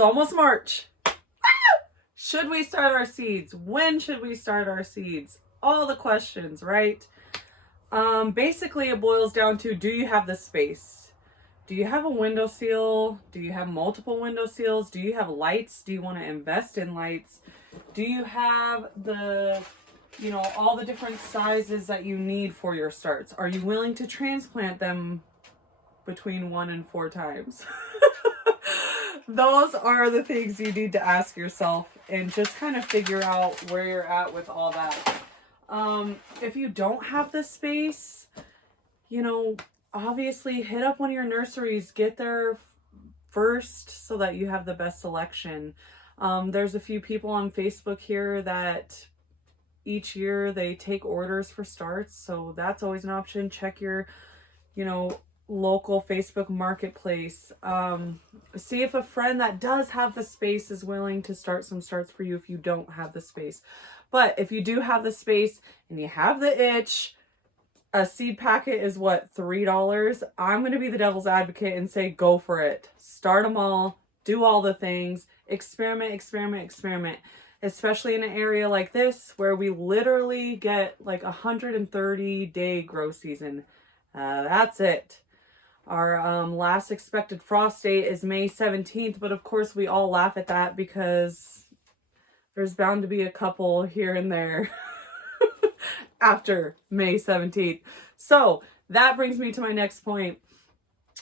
It's almost March. Should we start our seeds? When should we start our seeds? All the questions, right? Basically it boils down to, do you have the space? Do you have a windowsill? Do you have multiple windowsills? Do you have lights? Do you want to invest in lights? Do you have the, you know, all the different sizes that you need for your starts? Are you willing to transplant them between 1 and 4 times? Those are the things you need to ask yourself and just kind of figure out where you're at with all that. If you don't have the space, you know, obviously hit up one of your nurseries, get there first so that you have the best selection. There's a few people on Facebook here that each year they take orders for starts, so that's always an option. Check your, you know, local Facebook marketplace. See if a friend that does have the space is willing to start some starts for you if you don't have the space. But if you do have the space and you have the itch, a seed packet is what, $3? I'm going to be the devil's advocate and say go for it. Start them all, do all the things, experiment, experiment, experiment. Especially in an area like this where we literally get like 130-day grow season. That's it. Our last expected frost date is May 17th, but of course we all laugh at that because there's bound to be a couple here and there after May 17th. So that brings me to my next point.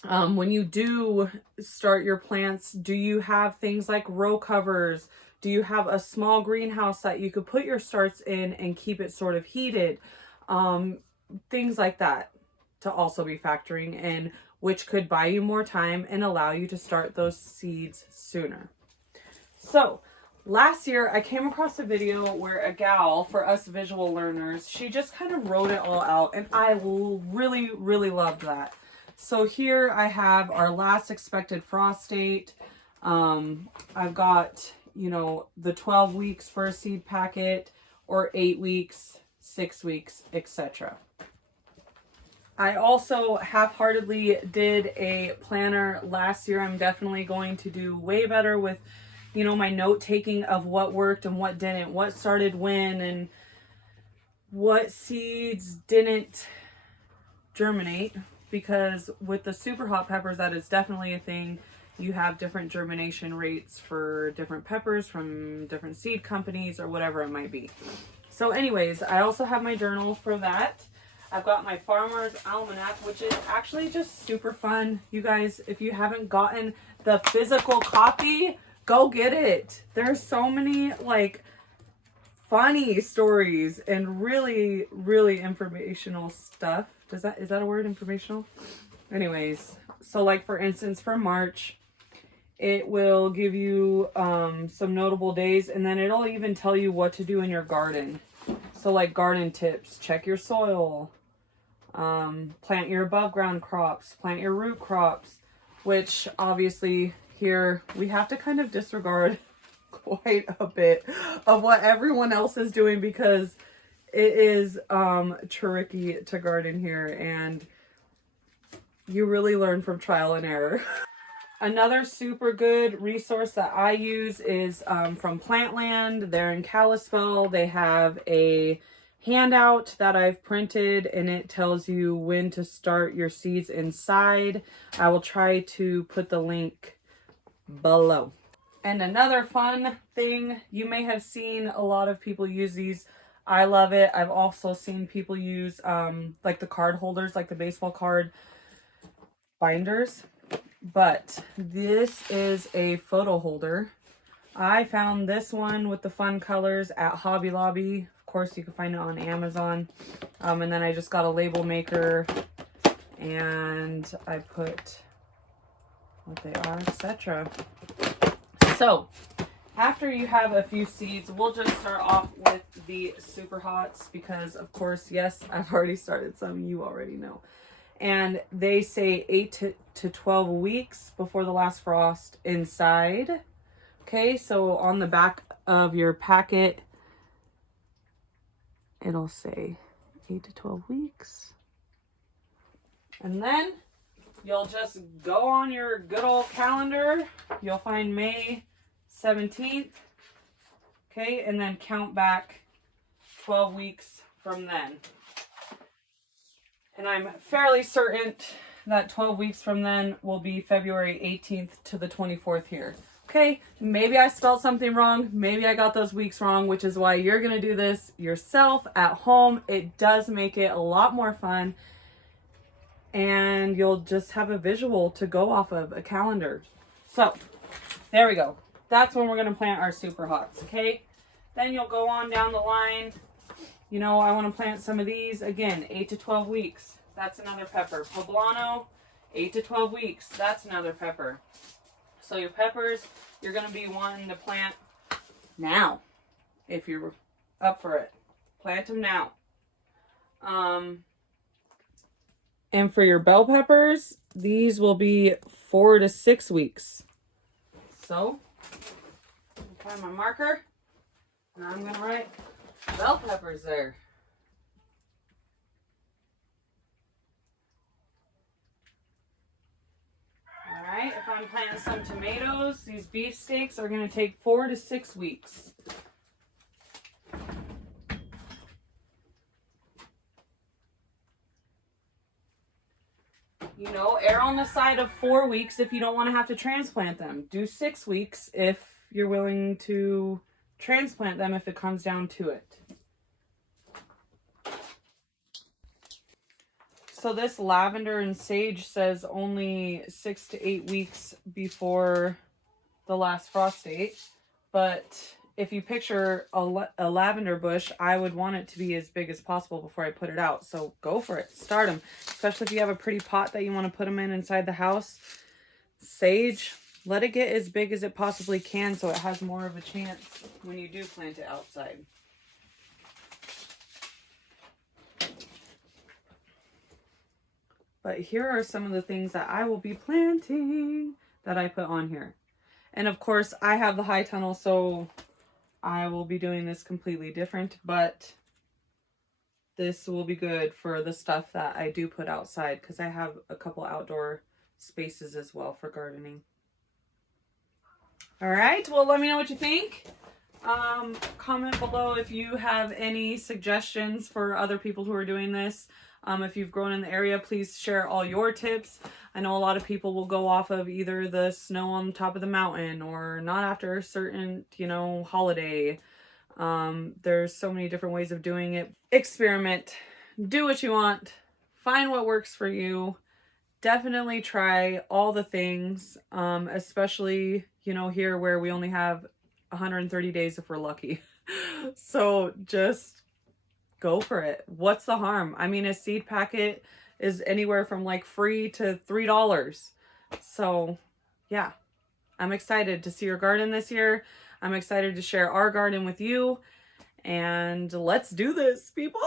When you do start your plants, do you have things like row covers? Do you have a small greenhouse that you could put your starts in and keep it sort of heated? Things like that to also be factoring in, which could buy you more time and allow you to start those seeds sooner. So last year I came across a video where a gal, for us visual learners, she just kind of wrote it all out, and I really, really loved that. So here I have our last expected frost date. I've got, you know, the 12 weeks for a seed packet, or 8 weeks, 6 weeks, etc. I also half-heartedly did a planner last year. I'm definitely going to do way better with, you know, my note taking of what worked and what didn't, what started when, and what seeds didn't germinate. Because with the super hot peppers, that is definitely a thing. You have different germination rates for different peppers from different seed companies or whatever it might be. So anyways, I also have my journal for that. I've got my Farmer's Almanac, which is actually just super fun. You guys, if you haven't gotten the physical copy, go get it. There's so many like funny stories and really, really informational stuff. Is that a word, informational? Anyways, so like for instance, for March, it will give you some notable days, and then it'll even tell you what to do in your garden. So like garden tips, check your soil, plant your above ground crops, plant your root crops, which obviously here we have to kind of disregard quite a bit of what everyone else is doing because it is tricky to garden here, and you really learn from trial and error. Another super good resource that I use is from Plantland. They're in Kalispell. They have a handout that I've printed, and it tells you when to start your seeds inside. I will try to put the link below. And another fun thing, you may have seen a lot of people use these. I love it. I've also seen people use like the card holders, like the baseball card binders. But this is a photo holder. I found this one with the fun colors at Hobby Lobby. Of course, you can find it on Amazon. And then I just got a label maker, and I put what they are, etc. So after you have a few seeds, we'll just start off with the super hots because, of course, yes, I've already started some. You already know. And they say 8 to 12 weeks before the last frost inside. Okay, so on the back of your packet, it'll say 8 to 12 weeks. And then you'll just go on your good old calendar. You'll find May 17th. Okay, and then count back 12 weeks from then. And I'm fairly certain that 12 weeks from then will be February 18th to the 24th here. Okay, maybe I spelled something wrong. Maybe I got those weeks wrong, which is why you're going to do this yourself at home. It does make it a lot more fun. And you'll just have a visual to go off of, a calendar. So, there we go. That's when we're going to plant our super hots, okay? Then you'll go on down the line. You know, I want to plant some of these. Again, 8 to 12 weeks. That's another pepper. Poblano, 8 to 12 weeks. That's another pepper. So your peppers, you're going to be wanting to plant now. If you're up for it. Plant them now. And for your bell peppers, these will be 4 to 6 weeks. So, I'll find my marker. And I'm going to write bell peppers there. Alright, if I'm planting some tomatoes, these beefsteaks are going to take 4 to 6 weeks. You know, err on the side of 4 weeks if you don't want to have to transplant them. Do 6 weeks if you're willing to transplant them if it comes down to it. So this lavender and sage says only 6 to 8 weeks before the last frost date. But if you picture a lavender bush, I would want it to be as big as possible before I put it out. So go for it. Start them. Especially if you have a pretty pot that you want to put them in inside the house. Sage, let it get as big as it possibly can so it has more of a chance when you do plant it outside. But here are some of the things that I will be planting that I put on here. And of course, I have the high tunnel, so I will be doing this completely different, but this will be good for the stuff that I do put outside because I have a couple outdoor spaces as well for gardening. All right, well, let me know what you think. Comment below if you have any suggestions for other people who are doing this. If you've grown in the area, please share all your tips. I know a lot of people will go off of either the snow on top of the mountain or not after a certain, holiday. There's so many different ways of doing it. Experiment. Do what you want. Find what works for you. Definitely try all the things, especially, here where we only have 130 days if we're lucky. So just go for it. What's the harm? I mean, a seed packet is anywhere from like free to $3. So yeah, I'm excited to see your garden this year. I'm excited to share our garden with you. And let's do this, people.